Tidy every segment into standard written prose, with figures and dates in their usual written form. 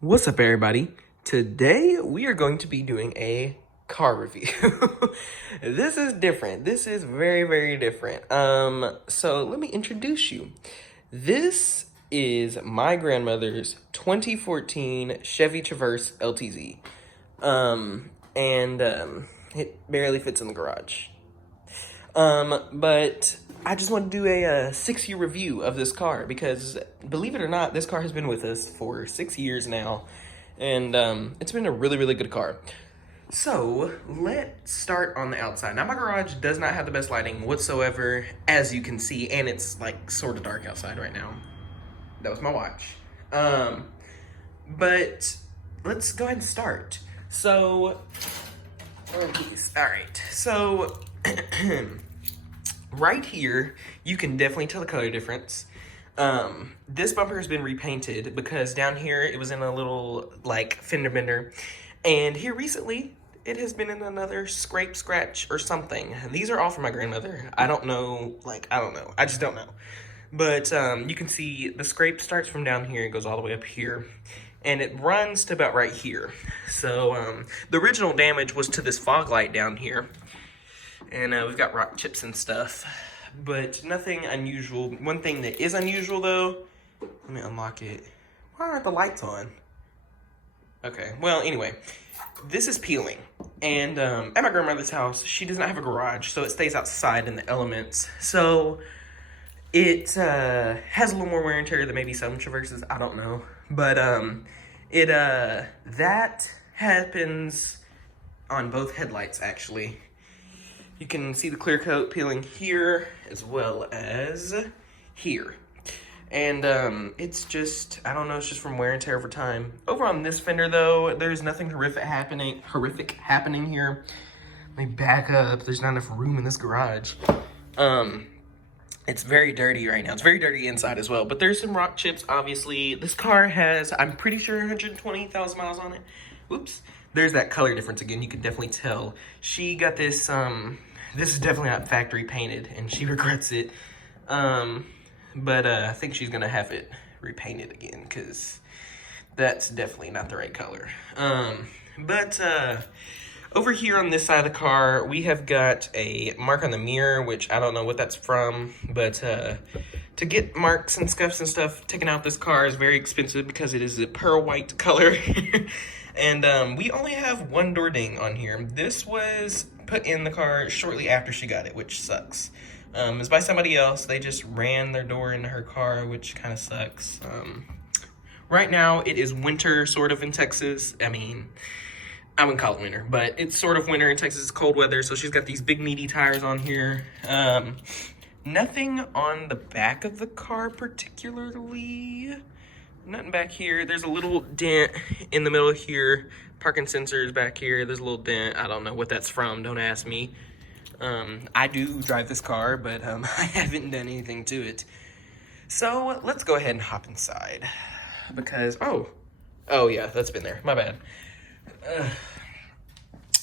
What's up, everybody? Today we are going to be doing a car review. This is different. This is very, very different. So let me introduce you. This is my grandmother's 2014 Chevy Traverse LTZ. It barely fits in the garage. But I just want to do a 6-year review of this car because, believe it or not, this car has been with us for 6 years now, and it's been a really, really good car. So let's start on the outside. Now, my garage does not have the best lighting whatsoever, as you can see, and it's like sort of dark outside right now. That was my watch. But let's go ahead and start. So, oh geez. All right. So. Right here, you can definitely tell the color difference. This bumper has been repainted because down here it was in a little like fender bender, and here recently it has been in another scrape, scratch, or something. These are all from my grandmother. I don't know, I just don't know. But you can see the scrape starts from down here and goes all the way up here, and it runs to about right here. So the original damage was to this fog light down here. And we've got rock chips and stuff, but nothing unusual. One thing that is unusual, though, let me unlock it. Why aren't the lights on? Okay, well, anyway, this is peeling. And at my grandmother's house, she does not have a garage, so it stays outside in the elements. So it has a little more wear and tear than maybe some Traverses, I don't know. But that happens on both headlights, actually. You can see the clear coat peeling here as well as here. And it's just, I don't know, it's just from wear and tear over time. Over on this fender, though, there's nothing horrific happening here. Let me back up. There's not enough room in this garage. It's very dirty right now. It's very dirty inside as well. But there's some rock chips, obviously. This car has, I'm pretty sure, 120,000 miles on it. Whoops. There's that color difference again. You can definitely tell. She got this, this is definitely not factory painted, and she regrets it. But I think she's gonna have it repainted again, because that's definitely not the right color. But over here on this side of the car, we have got a mark on the mirror, which I don't know what that's from, but to get marks and scuffs and stuff taken out this car is very expensive because it is a pearl white color. And we only have one door ding on here. This was put in the car shortly after she got it, which sucks. It's by somebody else. They just ran their door into her car, which kind of sucks. Right now, it is winter, sort of, in Texas. I mean, I wouldn't call it winter, but it's sort of winter in Texas. It's cold weather, so she's got these big, meaty tires on here. Nothing on the back of the car particularly. Nothing back here. There's a little dent in the middle here. Parking sensors back here. There's a little dent. I don't know what that's from. Don't ask me. I do drive this car, but I haven't done anything to it. So let's go ahead and hop inside. Because, oh yeah, that's been there. My bad.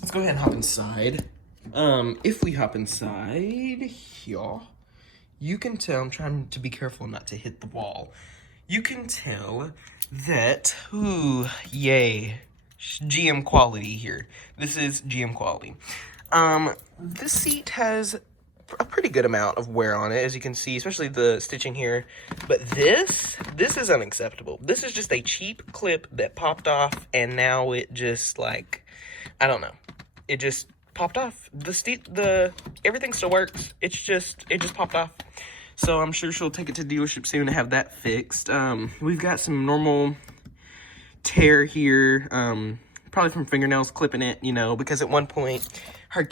Let's go ahead and hop inside. If we hop inside here, you can tell, I'm trying to be careful not to hit the wall. You can tell that, ooh, yay, GM quality here. This is GM quality. This seat has a pretty good amount of wear on it, as you can see, especially the stitching here. But this is unacceptable. This is just a cheap clip that popped off, and now it just, like, I don't know. It just popped off. Everything still works. It just popped off. So I'm sure she'll take it to the dealership soon to have that fixed. We've got some normal tear here, probably from fingernails clipping it, you know, because at one point her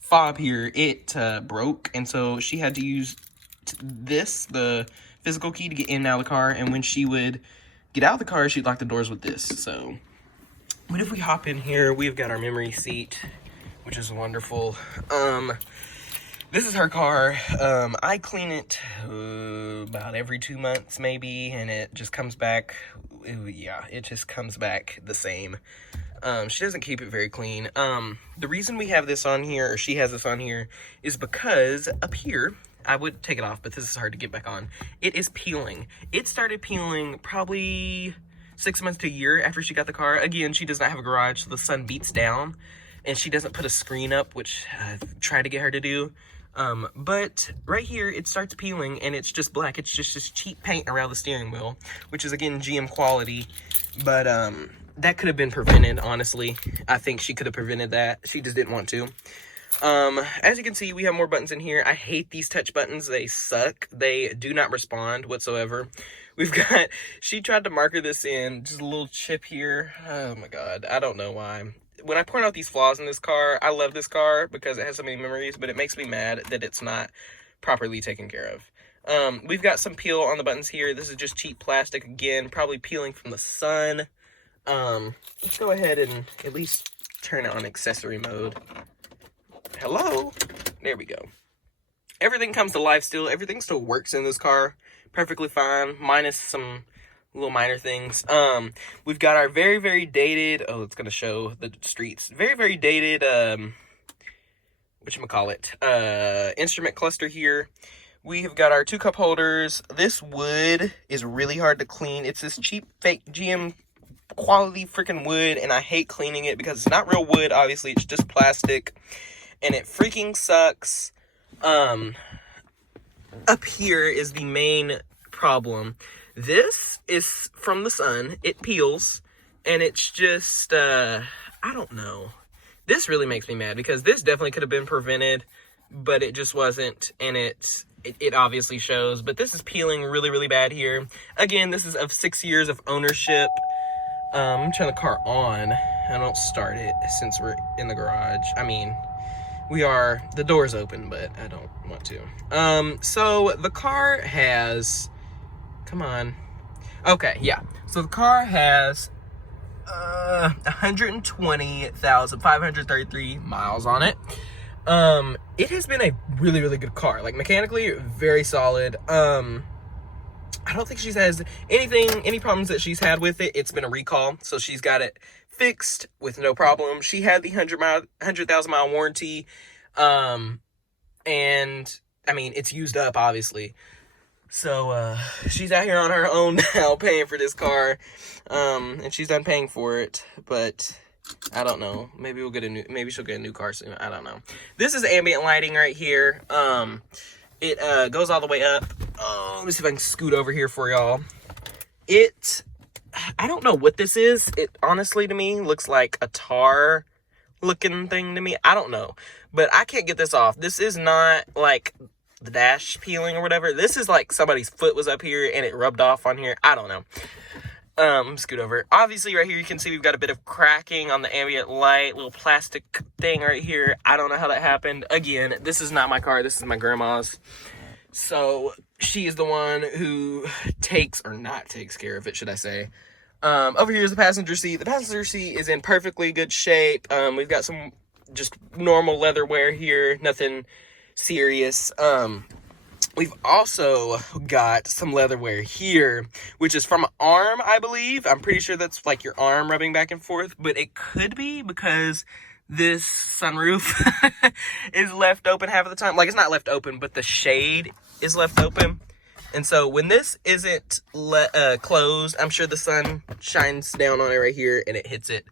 fob here, it broke, and so she had to use the physical key to get in and out of the car, and when she would get out of the car, she'd lock the doors with this. So, but if we hop in here, we've got our memory seat, which is wonderful. This is her car. I clean it about every 2 months maybe, and it just comes back, yeah, it just comes back the same. She doesn't keep it very clean. The reason we have this on here, or she has this on here, is because up here, I would take it off, but this is hard to get back on. It is peeling. It started peeling probably 6 months to a year after she got the car. Again, she does not have a garage, so the sun beats down, and she doesn't put a screen up, which I've tried to get her to do. But right here, it starts peeling, and it's just black. It's just this cheap paint around the steering wheel, which is, again, GM quality. But that could have been prevented, honestly. I think she could have prevented that. She just didn't want to. As you can see, we have more buttons in here. I hate these touch buttons. They suck. They do not respond whatsoever. We've got, she tried to marker this in, just a little chip here. Oh my God, I don't know why. When I point out these flaws in this car, I love this car because it has so many memories, but it makes me mad that it's not properly taken care of. We've got some peel on the buttons here. This is just cheap plastic again, probably peeling from the sun. Let's go ahead and at least turn it on accessory mode. Hello? There we go. Everything comes to life still. Everything still works in this car perfectly fine, minus some little minor things. We've got our very, very dated, oh, it's going to show the streets. Very, very dated, whatchamacallit, instrument cluster here. We have got our 2 cup holders. This wood is really hard to clean. It's this cheap, fake GM quality freaking wood, and I hate cleaning it because it's not real wood, obviously. It's just plastic, and it freaking sucks. Up here is the main problem. This is from the sun. It peels, and it's just, I don't know. This really makes me mad because this definitely could have been prevented, but it just wasn't, and it obviously shows. But this is peeling really, really bad here. Again, this is of 6 years of ownership. I'm turning the car on. I don't start it since we're in the garage. I mean, the door's open, but I don't want to. So the car has, come on. Okay, yeah. So the car has 120,533 miles on it. It has been a really, really good car. Like, mechanically, very solid. I don't think she has any problems that she's had with it. It's been a recall, so she's got it fixed with no problem. She had the 100,000 mile warranty, and I mean, it's used up, obviously. So she's out here on her own now, paying for this car, and she's done paying for it. But I don't know. Maybe she'll get a new car soon. I don't know. This is ambient lighting right here. It goes all the way up. Oh, let me see if I can scoot over here for y'all. I don't know what this is. It honestly, to me, looks like a tar looking thing to me. I don't know, but I can't get this off. This is not like the dash peeling or whatever. This is like somebody's foot was up here and it rubbed off on here. I don't know. Scoot over. Obviously, right here, you can see we've got a bit of cracking on the ambient light, little plastic thing right here. I don't know how that happened. Again, this is not my car. This is my grandma's. So she is the one who takes care of it, should I say. Over here is the passenger seat. The passenger seat is in perfectly good shape. We've got some just normal leather wear here, nothing serious. We've also got some leather wear here, which is from an arm, I believe. I'm pretty sure that's like your arm rubbing back and forth, but it could be because this sunroof is left open half of the time. Like, it's not left open, but the shade is left open. And so when this isn't closed, I'm sure the sun shines down on it right here and it hits it.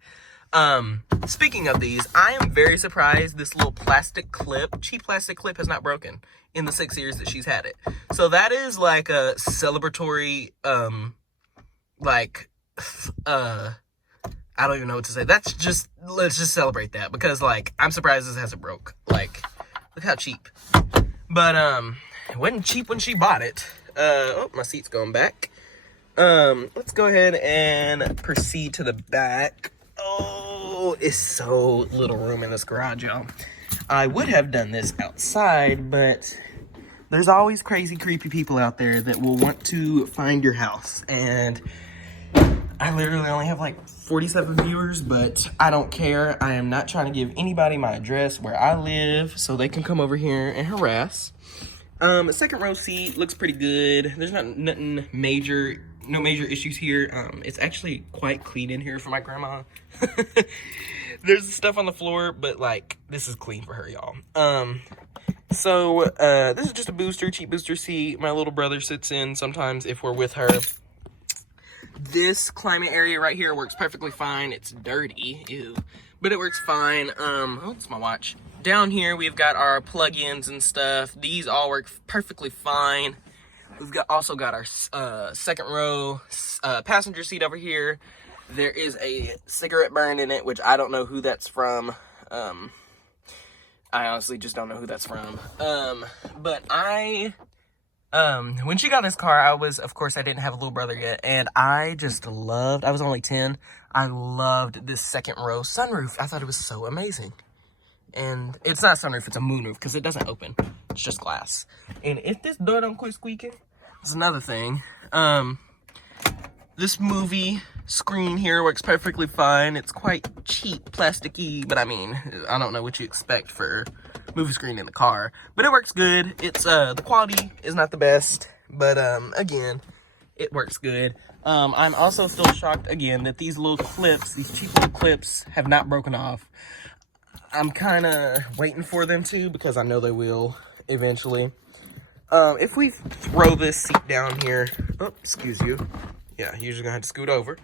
Speaking of these, I am very surprised this little cheap plastic clip has not broken in the 6 years that she's had it. So that is like a celebratory, I don't even know what to say. Let's just celebrate that because, like, I'm surprised this hasn't broke. Like, look how cheap. But, it wasn't cheap when she bought it. Oh, my seat's going back. Let's go ahead and proceed to the back. Oh, it's so little room in this garage, y'all. I would have done this outside, but there's always crazy, creepy people out there that will want to find your house. And I literally only have like 47 viewers, but I don't care. I am not trying to give anybody my address where I live so they can come over here and harass. Second row seat looks pretty good. There's no major issues here. It's actually quite clean in here for my grandma. There's stuff on the floor, but like this is clean for her, y'all. So this is just a booster, cheap booster seat. My little brother sits in sometimes if we're with her. This climate area right here works perfectly fine. It's dirty, ew, but it works fine. Oh, it's my watch. Down here we've got our plug-ins and stuff. These all work perfectly fine. We've also got our second row passenger seat over here. There is a cigarette burn in it, which I don't know who that's from. I honestly just don't know who that's from. But when she got this car, of course, I didn't have a little brother yet, and I was only 10. I loved this second row sunroof. I thought it was so amazing. And it's not a sunroof, it's a moonroof, because it doesn't open. It's just glass. And if this door don't quit squeaking, that's another thing. This movie screen here works perfectly fine. It's quite cheap, plasticky, but I mean, I don't know what you expect for movie screen in the car, but it works good. It's the quality is not the best, but again, it works good. I'm also still shocked again that these little clips, these cheap little clips, have not broken off. I'm kind of waiting for them to, because I know they will eventually. If we throw this seat down here, oh, excuse you. Yeah, usually gonna have to scoot over.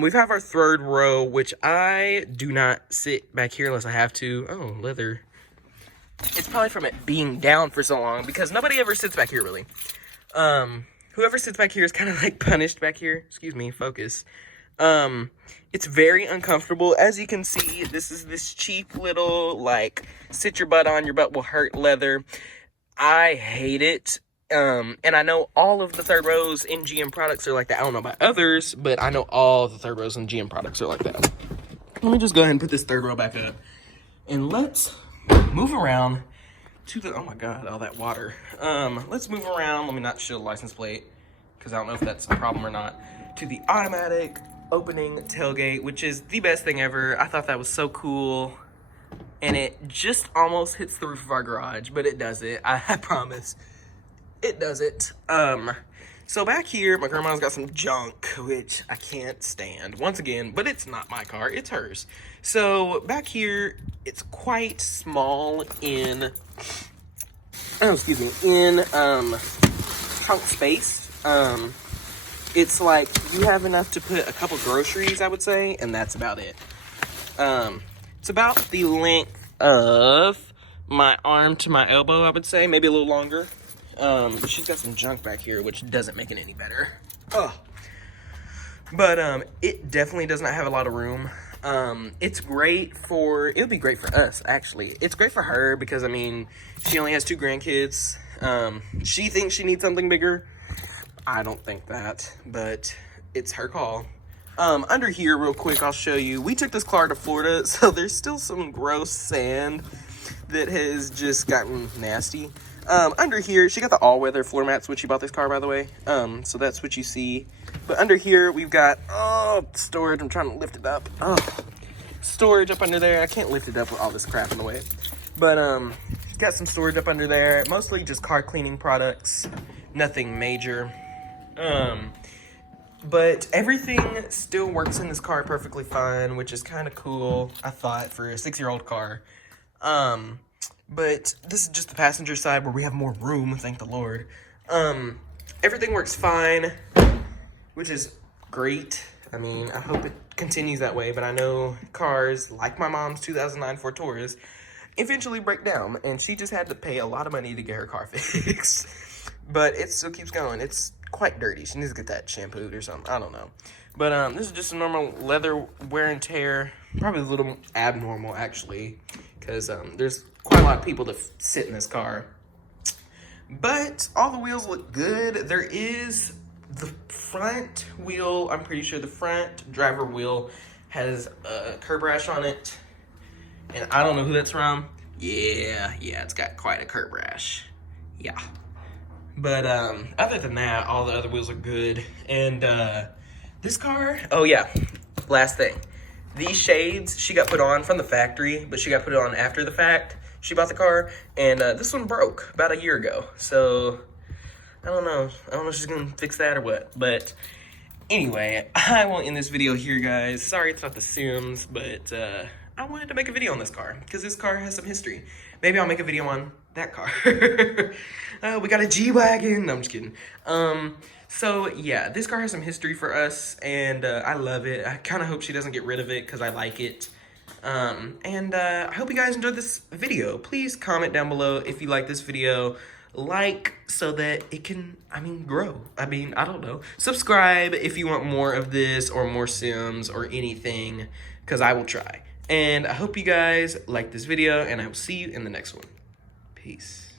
We have our third row, which I do not sit back here unless I have to. Oh, leather. It's probably from it being down for so long, because nobody ever sits back here, really. Whoever sits back here is kind of like punished back here. Excuse me, focus. It's very uncomfortable. As you can see, this is this cheap little, like, sit your butt on, your butt will hurt leather. I hate it. And I know all of the third rows in GM products are like that. I don't know about others, but I know all the third rows in GM products are like that. Let me just go ahead and put this third row back up. And let's move around to the, oh my God, all that water. Let's move around. Let me not show the license plate, because I don't know if that's a problem or not. To the automatic opening tailgate, which is the best thing ever. I thought that was so cool. And it just almost hits the roof of our garage, but it does it. I promise. It does it. So back here, my grandma's got some junk, which I can't stand. Once again, but it's not my car, it's hers. So back here, it's quite small in, in trunk space. It's like you have enough to put a couple groceries, I would say, and that's about it. It's about the length of my arm to my elbow, I would say, maybe a little longer. But she's got some junk back here, which doesn't make it any better. Ugh. But it definitely does not have a lot of room. It's great for, it would be great for us, actually. It's great for her because, I mean, she only has 2 grandkids. She thinks she needs something bigger. I don't think that, but it's her call. Under here, real quick, I'll show you. We took this car to Florida, so there's still some gross sand that has just gotten nasty. Under here, she got the all-weather floor mats when she bought this car, by the way. So that's what you see. But under here, we've got, storage. I'm trying to lift it up. Storage up under there. I can't lift it up with all this crap in the way. But, got some storage up under there. Mostly just car cleaning products. Nothing major. But everything still works in this car perfectly fine, which is kind of cool, I thought, for a 6-year-old car. But this is just the passenger side where we have more room, thank the Lord. Everything works fine, which is great. I mean, I hope it continues that way, but I know cars, like my mom's 2009 Ford Taurus, eventually break down, and she just had to pay a lot of money to get her car fixed. But it still keeps going. It's quite dirty. She needs to get that shampooed or something. I don't know. But this is just a normal leather wear and tear. Probably a little abnormal, actually, because there's quite a lot of people that sit in this car. But all the wheels look good. There is the front wheel. I'm pretty sure the front driver wheel has a curb rash on it. And I don't know who that's from. Yeah, it's got quite a curb rash. Yeah. But other than that, all the other wheels are good. And this car, oh yeah, last thing. These shades, she got put on from the factory, but she got put on after the fact. She bought the car, and this one broke about a year ago. So, I don't know if she's gonna fix that or what. But anyway, I will end this video here, guys. Sorry it's not The Sims, but I wanted to make a video on this car because this car has some history. Maybe I'll make a video on that car. We got a G-Wagon. No, I'm just kidding. So yeah, this car has some history for us, and I love it. I kind of hope she doesn't get rid of it because I like it. I hope you guys enjoyed this video. Please comment down below if you like this video. Like so that it can, grow. I don't know. Subscribe if you want more of this or more Sims or anything, because I will try. And I hope you guys like this video, and I will see you in the next one. Peace.